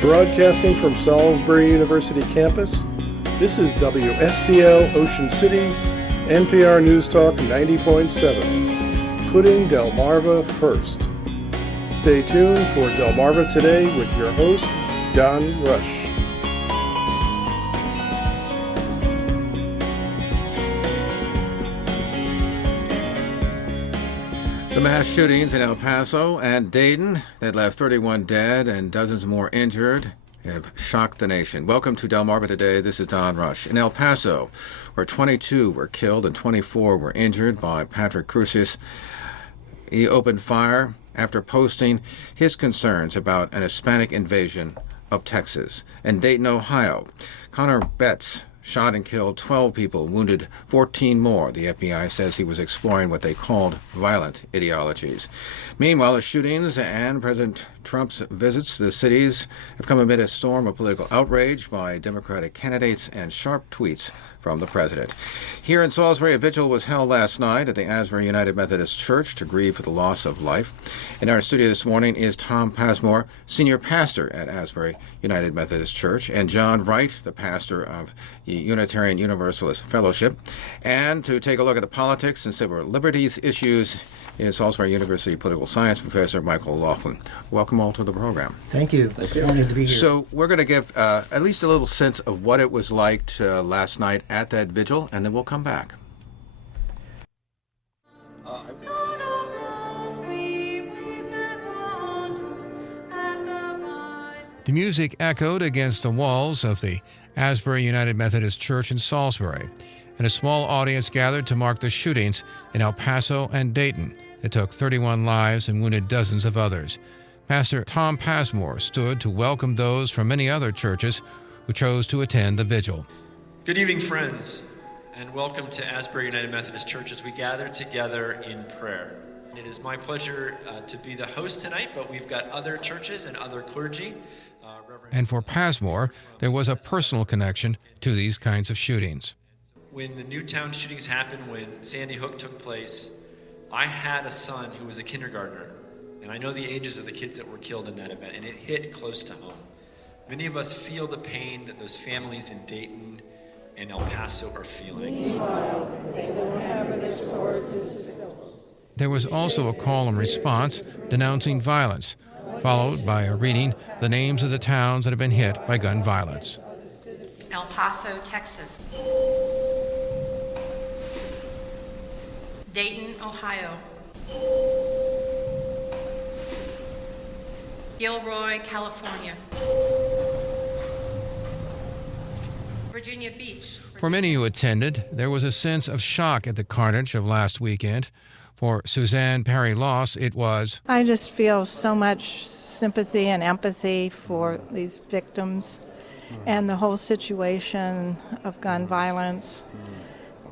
Broadcasting from Salisbury University campus, this is WSDL Ocean City, NPR News Talk 90.7, putting Delmarva first. Stay tuned for Delmarva Today with your host, Don Rush. The mass shootings in El Paso and Dayton that left 31 dead and dozens more injured have shocked the nation. Welcome to Delmarva Today. This is Don Rush. In El Paso, where 22 were killed and 24 were injured by Patrick Cruces, he opened fire after posting his concerns about an Hispanic invasion of Texas. In Dayton, Ohio, Connor Betts shot and killed 12 people, wounded 14 more. The FBI says he was exploring what they called violent ideologies. Meanwhile, the shootings and President Trump's visits to the cities have come amid a storm of political outrage by Democratic candidates and sharp tweets from the president. Here in Salisbury, a vigil was held last night at the Asbury United Methodist Church to grieve for the loss of life. In our studio this morning is Tom Pasmore, senior pastor at Asbury United Methodist Church, and John Wright, the pastor of the Unitarian Universalist Fellowship. And to take a look at the politics and civil liberties issues is Salisbury University political science professor Michael Laughlin. Welcome all to the program. Thank you. Thank you. Honored to be here. So we're going to give at least a little sense of what it was like last night at that vigil, and then we'll come back. The music echoed against the walls of the Asbury United Methodist Church in Salisbury, and a small audience gathered to mark the shootings in El Paso and Dayton that took 31 lives and wounded dozens of others. Pastor Tom Pasmore stood to welcome those from many other churches who chose to attend the vigil. Good evening, friends, and welcome to Asbury United Methodist Church as we gather together in prayer. It is my pleasure to be the host tonight, but we've got other churches and other clergy. And for Pasmore, there was a personal connection to these kinds of shootings. When the Newtown shootings happened, when Sandy Hook took place, I had a son who was a kindergartner, and I know the ages of the kids that were killed in that event, and it hit close to home. Many of us feel the pain that those families in Dayton and El Paso are feeling. There was also a call and response denouncing violence, followed by a reading the names of the towns that have been hit by gun violence. El Paso, Texas. Dayton, Ohio. Gilroy, California. Virginia Beach. For many who attended, there was a sense of shock at the carnage of last weekend. For Suzanne Perry Loss, it was, I just feel so much sympathy and empathy for these victims and the whole situation of gun violence.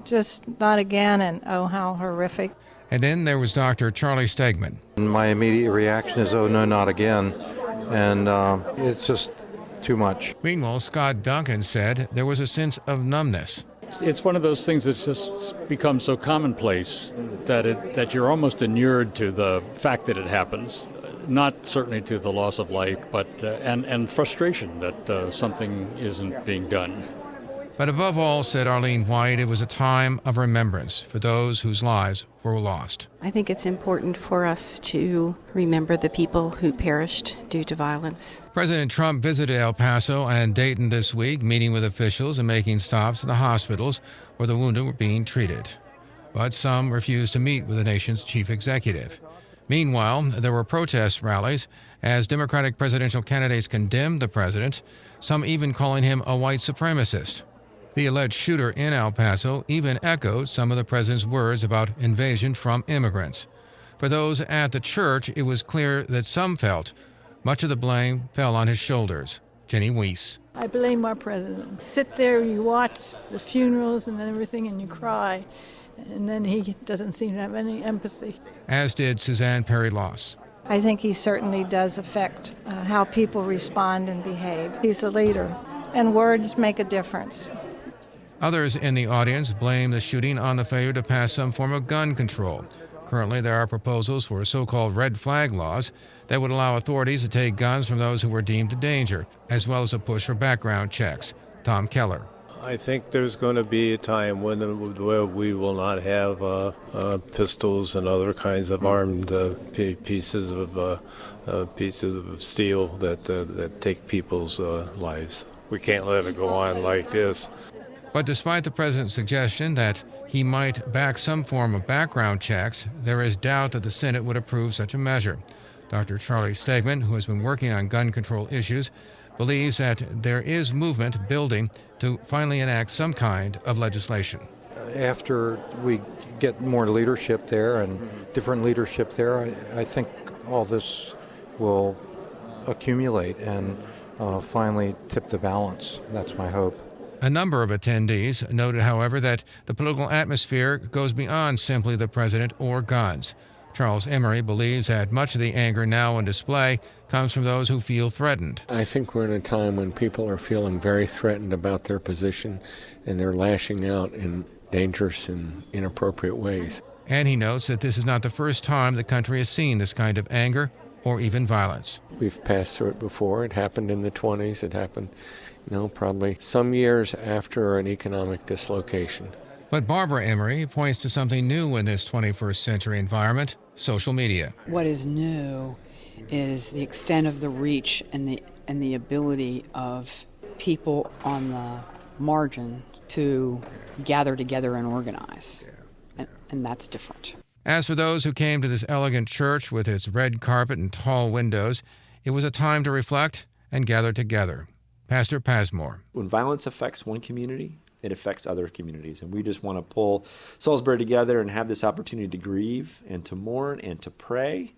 Just not again, and oh, how horrific. And then there was Dr. Charlie Stegman. My immediate reaction is, oh, no, not again. And it's just too much. Meanwhile, Scott Duncan said there was a sense of numbness. It's one of those things that's just become so commonplace that you're almost inured to the fact that it happens. Not certainly to the loss of life, but and frustration that something isn't being done. But above all, said Arlene White, it was a time of remembrance for those whose lives were lost. I think it's important for us to remember the people who perished due to violence. President Trump visited El Paso and Dayton this week, meeting with officials and making stops at the hospitals where the wounded were being treated. But some refused to meet with the nation's chief executive. Meanwhile, there were protest rallies as Democratic presidential candidates condemned the president, some even calling him a white supremacist. The alleged shooter in El Paso even echoed some of the president's words about invasion from immigrants. For those at the church, it was clear that some felt much of the blame fell on his shoulders. Jenny Weiss. I blame our president. Sit there, you watch the funerals and everything, and you cry. And then he doesn't seem to have any empathy. As did Suzanne Perry Loss. I think he certainly does affect how people respond and behave. He's the leader, and words make a difference. Others in the audience blame the shooting on the failure to pass some form of gun control. Currently, there are proposals for so-called red flag laws that would allow authorities to take guns from those who were deemed a danger, as well as a push for background checks. Tom Keller. I think there's going to be a time when we will not have pistols and other kinds of armed pieces of steel that take people's lives. We can't let it go on like this. But despite the president's suggestion that he might back some form of background checks, there is doubt that the Senate would approve such a measure. Dr. Charlie Stegman, who has been working on gun control issues, believes that there is movement building to finally enact some kind of legislation. After we get more leadership there and different leadership there, I think all this will accumulate and finally tip the balance. That's my hope. A number of attendees noted, however, that the political atmosphere goes beyond simply the president or guns. Charles Emery believes that much of the anger now on display comes from those who feel threatened. I think we're in a time when people are feeling very threatened about their position, and they're lashing out in dangerous and inappropriate ways. And he notes that this is not the first time the country has seen this kind of anger or even violence. We've passed through it before. It happened in the 20s. It happened, probably some years after an economic dislocation. But Barbara Emery points to something new in this 21st century environment: social media. What is new is the extent of the reach and the ability of people on the margin to gather together and organize. And that's different. As for those who came to this elegant church with its red carpet and tall windows, it was a time to reflect and gather together. Pastor Pasmore. When violence affects one community, it affects other communities. And we just want to pull Salisbury together and have this opportunity to grieve and to mourn and to pray.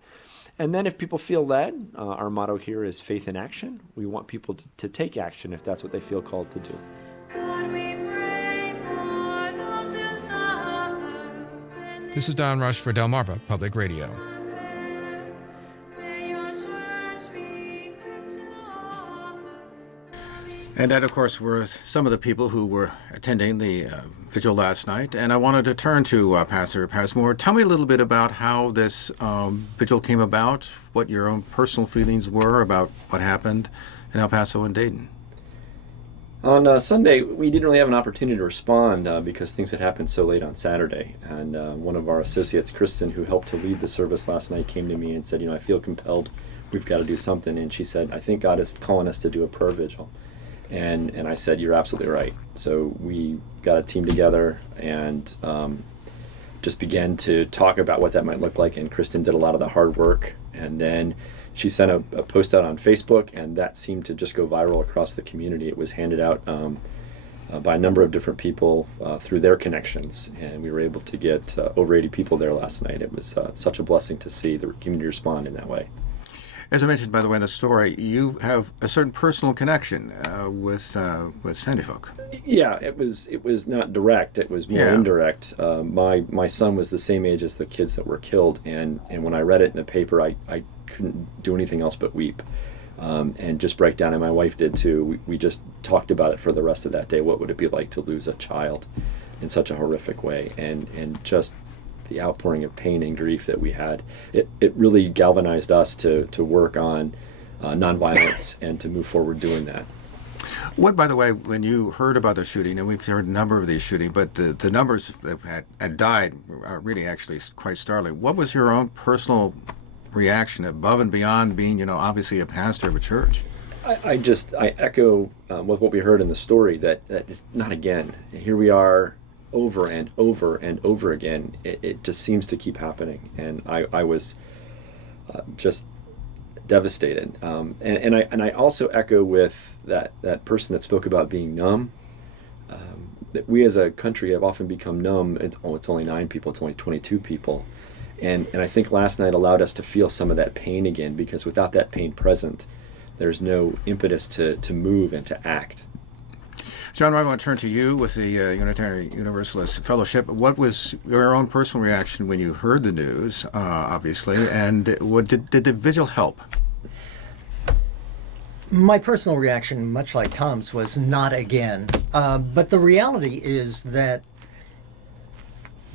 And then if people feel led, our motto here is faith in action. We want people to take action if that's what they feel called to do. This is Don Rush for Delmarva Public Radio. And that, of course, were some of the people who were attending the vigil last night. And I wanted to turn to Pastor Pasmore. Tell me a little bit about how this vigil came about, what your own personal feelings were about what happened in El Paso and Dayton. On Sunday, we didn't really have an opportunity to respond because things had happened so late on Saturday. And one of our associates, Kristen, who helped to lead the service last night, came to me and said, I feel compelled. We've got to do something. And she said, I think God is calling us to do a prayer vigil. And I said, you're absolutely right. So we got a team together and just began to talk about what that might look like. And Kristen did a lot of the hard work. And then she sent a post out on Facebook, and that seemed to just go viral across the community. It was handed out by a number of different people through their connections. And we were able to get over 80 people there last night. It was such a blessing to see the community respond in that way. As I mentioned, by the way, in the story, you have a certain personal connection with Sandy Hook. Yeah, it was not direct. It was more indirect. My son was the same age as the kids that were killed, and when I read it in the paper, I couldn't do anything else but weep and just break down. And my wife did too. We just talked about it for the rest of that day. What would it be like to lose a child in such a horrific way? And just the outpouring of pain and grief that we had, it really galvanized us to work on nonviolence and to move forward doing that. What, by the way, when you heard about the shooting, and we've heard a number of these shootings, but the numbers that had died are really actually quite startling. What was your own personal reaction above and beyond being, obviously a pastor of a church? I echo with what we heard in the story that it's not again. Here we are, over and over and over again. It just seems to keep happening, and I was just devastated. And I also echo with that person that spoke about being numb. That we as a country have often become numb. It's only 9 people. It's only 22 people, and I think last night allowed us to feel some of that pain again, because without that pain present, there's no impetus to move and to act. John, I want to turn to you with the Unitarian Universalist Fellowship. What was your own personal reaction when you heard the news, obviously, and did the vigil help? My personal reaction, much like Tom's, was not again. But the reality is that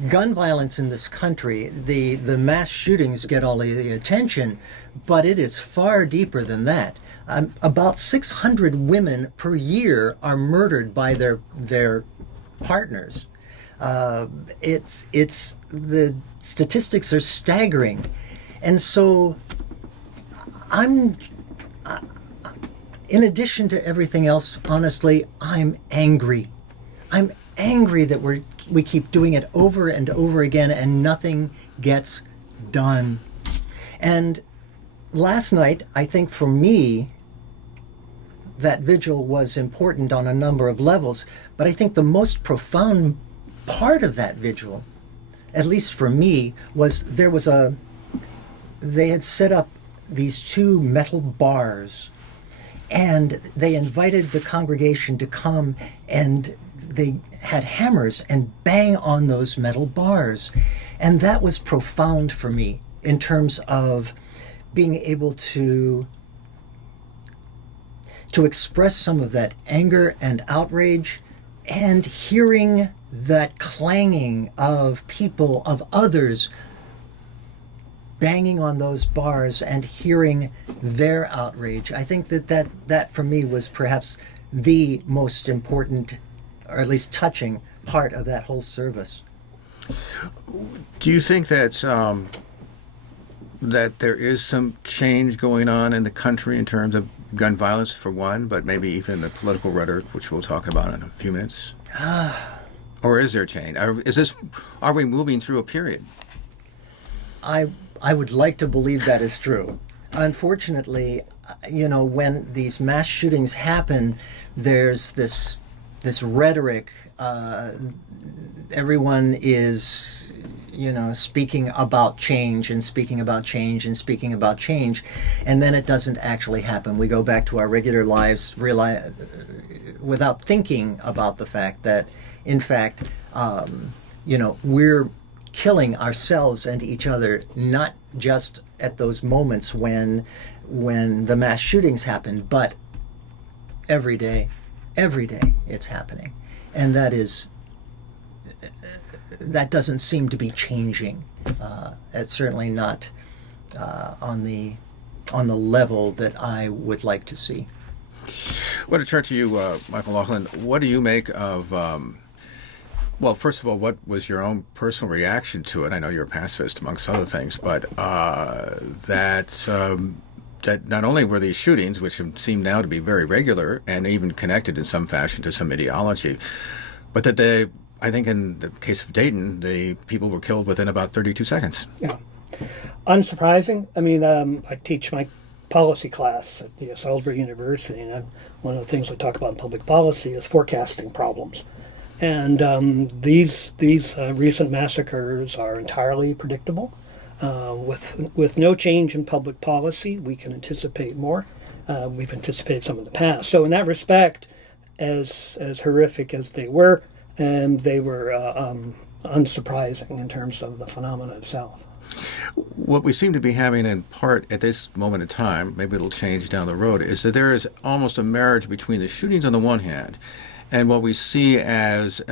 gun violence in this country, the mass shootings get all the attention, but it is far deeper than that. About 600 women per year are murdered by their partners. It's the statistics are staggering, and so in addition to everything else, honestly, I'm angry. I'm angry that we keep doing it over and over again and nothing gets done. And last night, I think for me, that vigil was important on a number of levels, but I think the most profound part of that vigil, at least for me, was they had set up these two metal bars, and they invited the congregation to come, and they had hammers and bang on those metal bars. And that was profound for me in terms of being able to express some of that anger and outrage, and hearing that clanging of people, of others banging on those bars and hearing their outrage. I think that for me was perhaps the most important, or at least touching, part of that whole service. Do you think that there is some change going on in the country in terms of gun violence, for one, but maybe even the political rhetoric, which we'll talk about in a few minutes? Or is there change? Are we moving through a period? I would like to believe that is true. Unfortunately, when these mass shootings happen, there's this rhetoric. Everyone is, speaking about change and speaking about change and speaking about change, and then it doesn't actually happen. We go back to our regular lives without thinking about the fact that, in fact, we're killing ourselves and each other, not just at those moments when the mass shootings happen, but every day it's happening. And that doesn't seem to be changing. It's certainly not on the level that I would like to see. I want to turn to you, Michael Laughlin. What do you make of well, first of all, what was your own personal reaction to it? I know you're a pacifist, amongst other things, but that not only were these shootings, which seem now to be very regular and even connected in some fashion to some ideology, but that I think in the case of Dayton, the people were killed within about 32 seconds. Yeah. Unsurprising. I mean, I teach my policy class at Salisbury University, and one of the things we talk about in public policy is forecasting problems. And these recent massacres are entirely predictable. With no change in public policy, we can anticipate more. We've anticipated some in the past. So in that respect, as horrific as they were unsurprising in terms of the phenomena itself. What we seem to be having in part at this moment in time, maybe it'll change down the road, is that there is almost a marriage between the shootings on the one hand and what we see as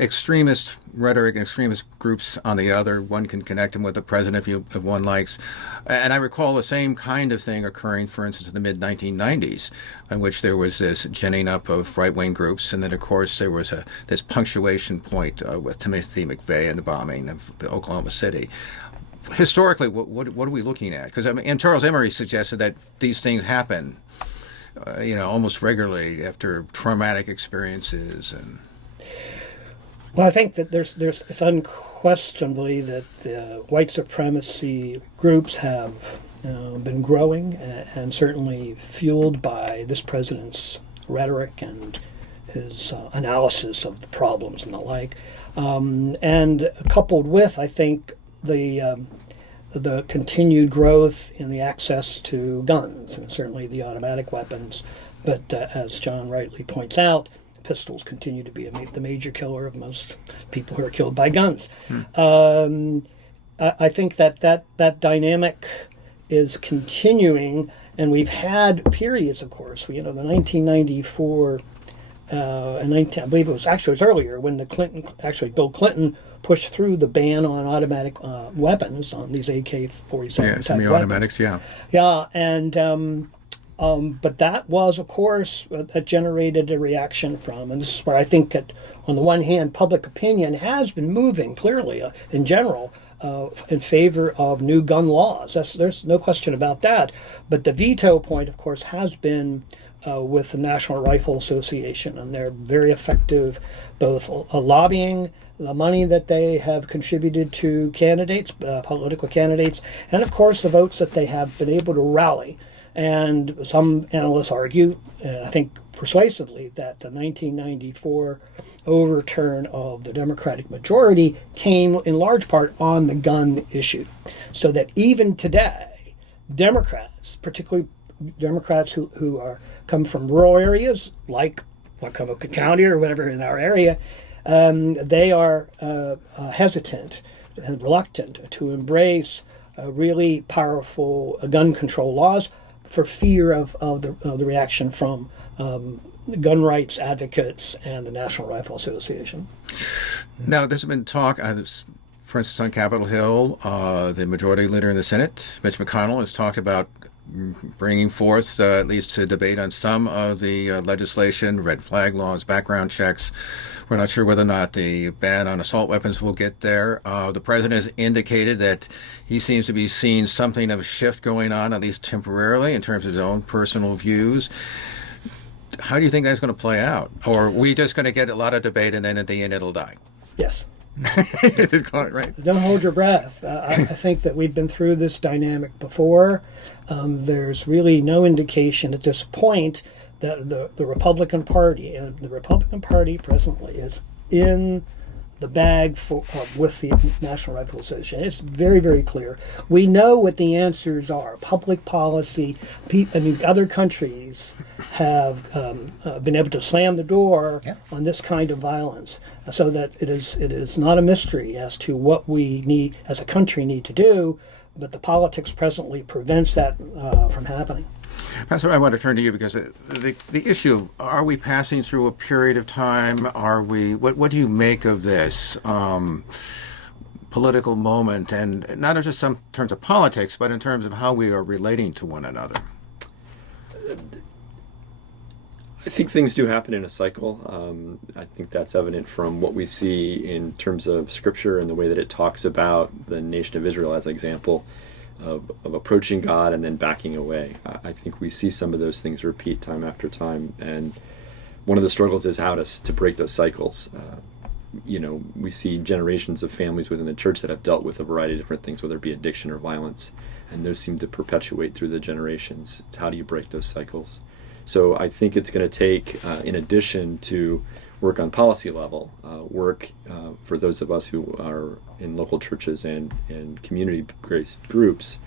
extremist rhetoric and extremist groups on the other. One can connect them with the president if one likes. And I recall the same kind of thing occurring, for instance, in the mid-1990s, in which there was this ginning up of right-wing groups. And then, of course, there was this punctuation point with Timothy McVeigh and the bombing of Oklahoma City. Historically, what are we looking at? Because and Charles Emery suggested that these things happen almost regularly after traumatic experiences. And well, I think that it's unquestionably that the white supremacy groups have been growing and certainly fueled by this president's rhetoric and his analysis of the problems and the like, and coupled with, I think, the continued growth in the access to guns, and certainly the automatic weapons. But as John rightly points out, pistols continue to be the major killer of most people who are killed by guns. I think that dynamic is continuing, and we've had periods, of course. The 1994, I believe it was earlier, when Bill Clinton pushed through the ban on automatic weapons, on these AK-47 Yeah, type semi-automatics, weapons. yeah. Yeah, and but that was, of course, that generated a reaction from, and this is where I think that, on the one hand, public opinion has been moving clearly, in general, in favor of new gun laws. There's no question about that. But the veto point, of course, has been with the National Rifle Association, and they're very effective, both lobbying the money that they have contributed to candidates, political candidates, and of course the votes that they have been able to rally. And some analysts argue, I think persuasively, that the 1994 overturn of the Democratic majority came in large part on the gun issue. So that even today, Democrats, particularly Democrats who come from rural areas, like Wacomico County or whatever in our area, they are hesitant and reluctant to embrace really powerful gun control laws for fear of the reaction from gun rights advocates and the National Rifle Association. Now, there's been talk, for instance, on Capitol Hill, the majority leader in the Senate, Mitch McConnell, has talked about bringing forth at least a debate on some of the legislation, red flag laws, background checks. We're not sure whether or not the ban on assault weapons will get there. The president has indicated that he seems to be seeing something of a shift going on, at least temporarily, in terms of his own personal views. How do you think that's going to play out? Or are we just going to get a lot of debate and then at the end it'll die? Yes. Right. Don't hold your breath. I think that we've been through this dynamic before. There's really no indication at this point that the Republican Party, and the Republican Party presently is in the bag with the National Rifle Association. It's very, very clear. We know what the answers are. Public policy. Other countries have been able to slam the door on this kind of violence, so that it is not a mystery as to what we need as a country need to do. But the politics presently prevents that from happening. Pastor, I want to turn to you because the issue of, are we passing through a period of time? Are we? What do you make of this political moment, and not just in terms of politics, but in terms of how we are relating to one another? I think things do happen in a cycle. I think that's evident from what we see in terms of Scripture and the way that it talks about the nation of Israel as an example of approaching God and then backing away. I think we see some of those things repeat time after time, and one of the struggles is how to break those cycles. We see generations of families within the church that have dealt with a variety of different things, whether it be addiction or violence, and those seem to perpetuate through the generations. It's how do you break those cycles? So I think it's going to take, in addition to work on policy level, work for those of us who are in local churches and community grace groups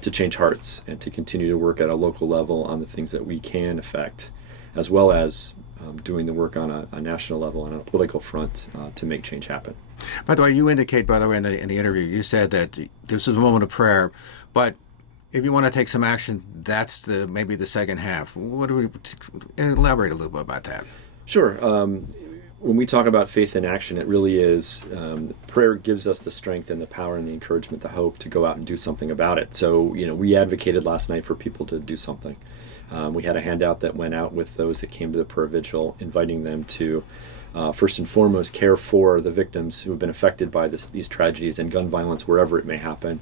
to change hearts and to continue to work at a local level on the things that we can affect, as well as doing the work on a national level and on a political front to make change happen. By the way, you indicate, by the way, in the interview, you said that this is a moment of prayer, but if you want to take some action, that's maybe the second half. Elaborate a little bit about that? Sure. When we talk about faith in action, it really is prayer gives us the strength and the power and the encouragement, the hope to go out and do something about it. So, we advocated last night for people to do something. We had a handout that went out with those that came to the prayer vigil, inviting them to first and foremost care for the victims who have been affected by these tragedies and gun violence wherever it may happen.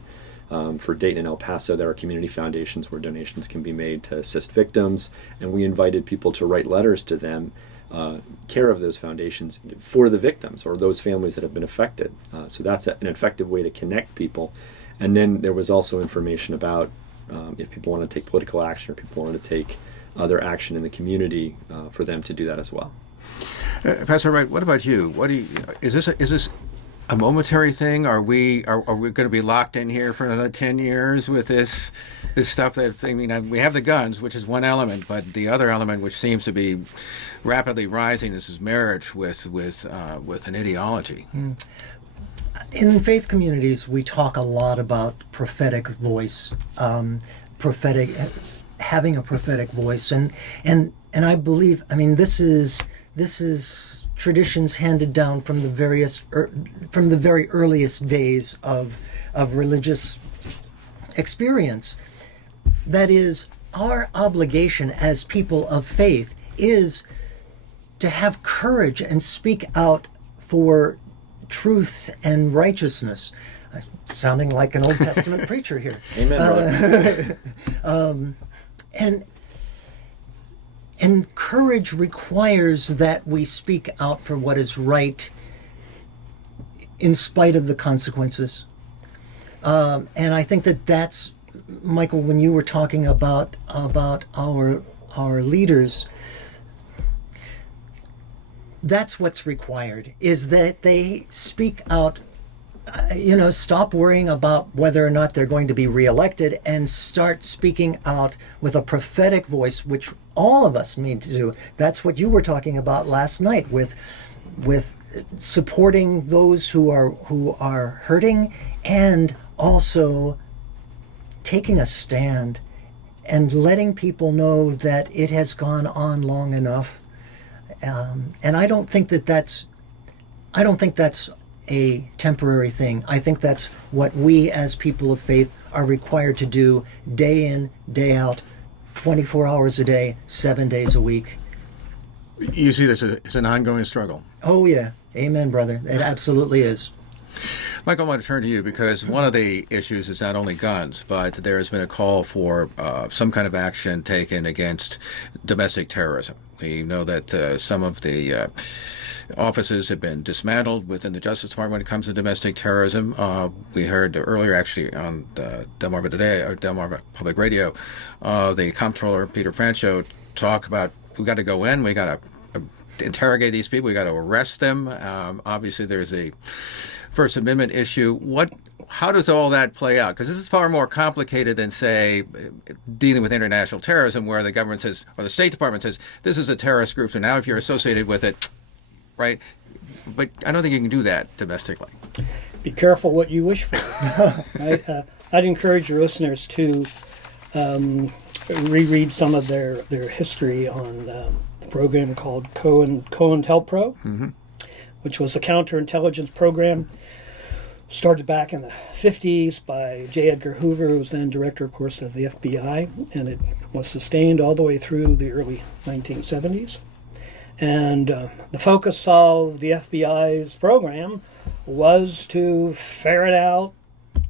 For Dayton and El Paso, there are community foundations where donations can be made to assist victims, and we invited people to write letters to them, care of those foundations for the victims or those families that have been affected. So that's an effective way to connect people. And then there was also information about if people want to take political action or people want to take other action in the community, for them to do that as well. Pastor Wright, what about you? Is this a momentary thing? Are we going to be locked in here for another 10 years with this stuff? We have the guns, which is one element, but the other element, which seems to be rapidly rising, is marriage with an ideology. In faith communities, we talk a lot about prophetic voice, having a prophetic voice, and I believe, this is traditions handed down from from the very earliest days of religious experience. That is, our obligation as people of faith is to have courage and speak out for truth and righteousness. I'm sounding like an Old Testament preacher here. Amen, brother. And courage requires that we speak out for what is right in spite of the consequences. And I think that's, Michael, when you were talking about our leaders, that's what's required, is that they speak out, stop worrying about whether or not they're going to be reelected and start speaking out with a prophetic voice, which all of us need to do. That's what you were talking about last night with supporting those who are hurting, and also taking a stand and letting people know that it has gone on long enough. And I don't think that's a temporary thing. I think that's what we as people of faith are required to do day in, day out, 24 hours a day, 7 days a week. You see this as an ongoing struggle. Oh, yeah. Amen, brother. It absolutely is. Michael, I want to turn to you because one of the issues is not only guns, but there has been a call for some kind of action taken against domestic terrorism. We know that some of the offices have been dismantled within the Justice Department when it comes to domestic terrorism. We heard earlier, actually, on Delmarva Today, or Delmarva Public Radio, the comptroller, Peter Francho, talk about, we got to go in, we got to interrogate these people, we got to arrest them. Obviously, there's a First Amendment issue. How does all that play out? Because this is far more complicated than, say, dealing with international terrorism, where the government says, or the State Department says, this is a terrorist group, so now if you're associated with it, right? But I don't think you can do that domestically. Be careful what you wish for. I'd encourage your listeners to reread some of their history on a program called COINTELPRO, which was a counterintelligence program started back in the 50s by J. Edgar Hoover, who was then director, of course, of the FBI, and it was sustained all the way through the early 1970s. And the focus of the FBI's program was to ferret out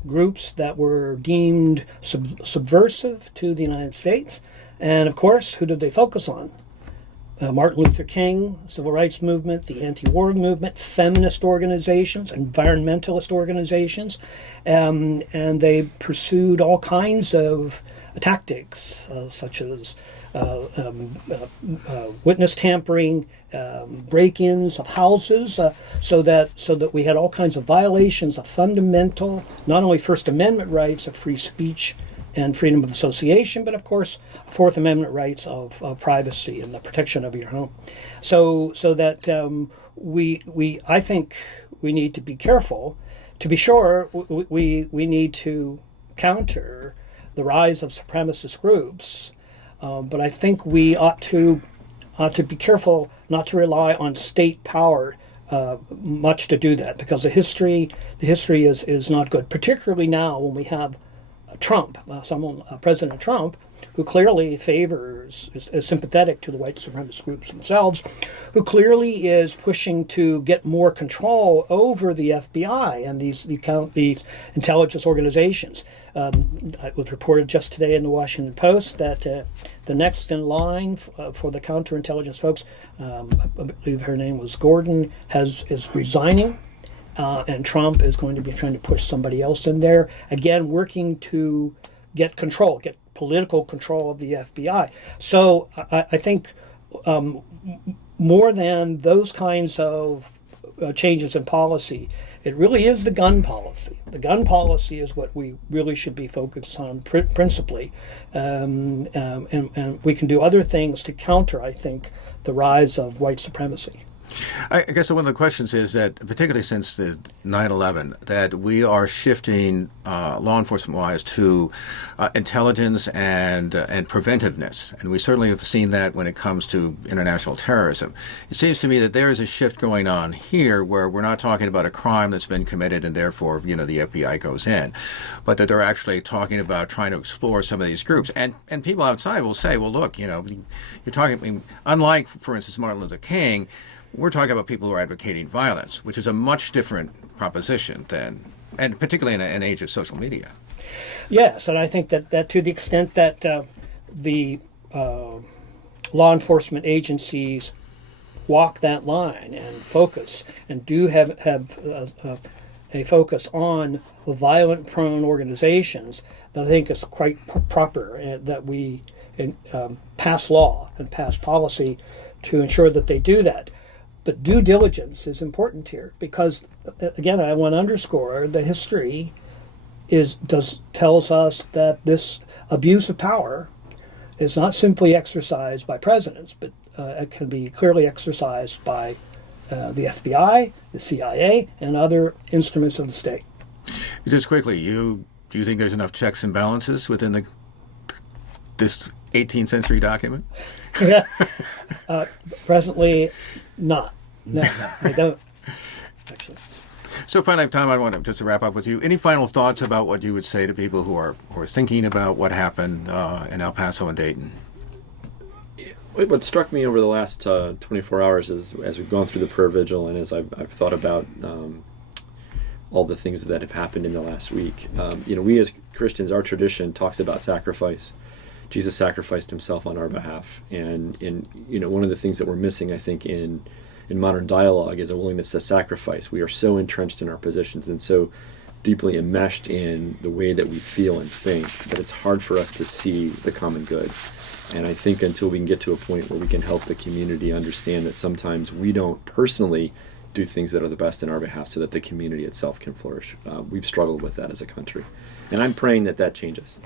groups that were deemed subversive to the United States. And of course, who did they focus on? Martin Luther King, civil rights movement, the anti-war movement, feminist organizations, environmentalist organizations, and they pursued all kinds of tactics, such as witness tampering, break-ins of houses, so that we had all kinds of violations of fundamental, not only First Amendment rights of free speech and freedom of association, but of course Fourth Amendment rights of privacy and the protection of your home. So that I think we need to be careful. To be sure, we need to counter the rise of supremacist groups, but I think we ought to be careful not to rely on state power much to do that, because the history is not good, particularly now when we have Trump, President Trump, who clearly is sympathetic to the white supremacist groups themselves, who clearly is pushing to get more control over the FBI and these intelligence organizations. It was reported just today in the Washington Post that the next in line for the counterintelligence folks, I believe her name was Gordon, is resigning. And Trump is going to be trying to push somebody else in there, again, working to get political control of the FBI. So I think more than those kinds of changes in policy, it really is the gun policy. The gun policy is what we really should be focused on principally. And we can do other things to counter, I think, the rise of white supremacy. I guess one of the questions is that, particularly since the 9/11, that we are shifting law enforcement-wise to intelligence and preventiveness, and we certainly have seen that when it comes to international terrorism. It seems to me that there is a shift going on here where we're not talking about a crime that's been committed and therefore, the FBI goes in, but that they're actually talking about trying to explore some of these groups. And people outside will say, well, look, you're talking, unlike, for instance, Martin Luther King, we're talking about people who are advocating violence, which is a much different proposition than, and particularly in an age of social media. Yes, and I think that to the extent that the law enforcement agencies walk that line and focus and do have a focus on violent-prone organizations, that I think is quite proper, that we pass law and pass policy to ensure that they do that. But due diligence is important here because, again, I want to underscore the history tells us that this abuse of power is not simply exercised by presidents, but it can be clearly exercised by the FBI, the CIA, and other instruments of the state. Just quickly, do you think there's enough checks and balances within this 18th century document? Presently, not. No, I don't, actually. So finally, Tom, I want to just wrap up with you. Any final thoughts about what you would say to people who are thinking about what happened in El Paso and Dayton? What struck me over the last 24 hours as we've gone through the prayer vigil and as I've thought about all the things that have happened in the last week, we as Christians, our tradition talks about sacrifice. Jesus sacrificed himself on our behalf, and one of the things that we're missing, I think, in modern dialogue is a willingness to sacrifice. We are so entrenched in our positions and so deeply enmeshed in the way that we feel and think that it's hard for us to see the common good. And I think until we can get to a point where we can help the community understand that sometimes we don't personally do things that are the best in our behalf so that the community itself can flourish. We've struggled with that as a country. And I'm praying that changes.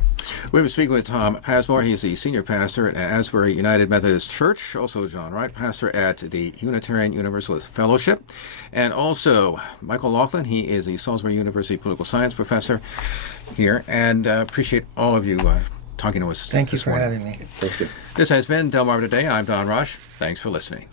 We were speaking with Tom Pasmore. He is the senior pastor at Asbury United Methodist Church. Also John Wright, pastor at the Unitarian Universalist Fellowship. And also Michael Laughlin. He is the Salisbury University political science professor here. And appreciate all of you talking to us. Thank you this for morning. having me. Thank you. This has been Delmarva Today. I'm Don Rush. Thanks for listening.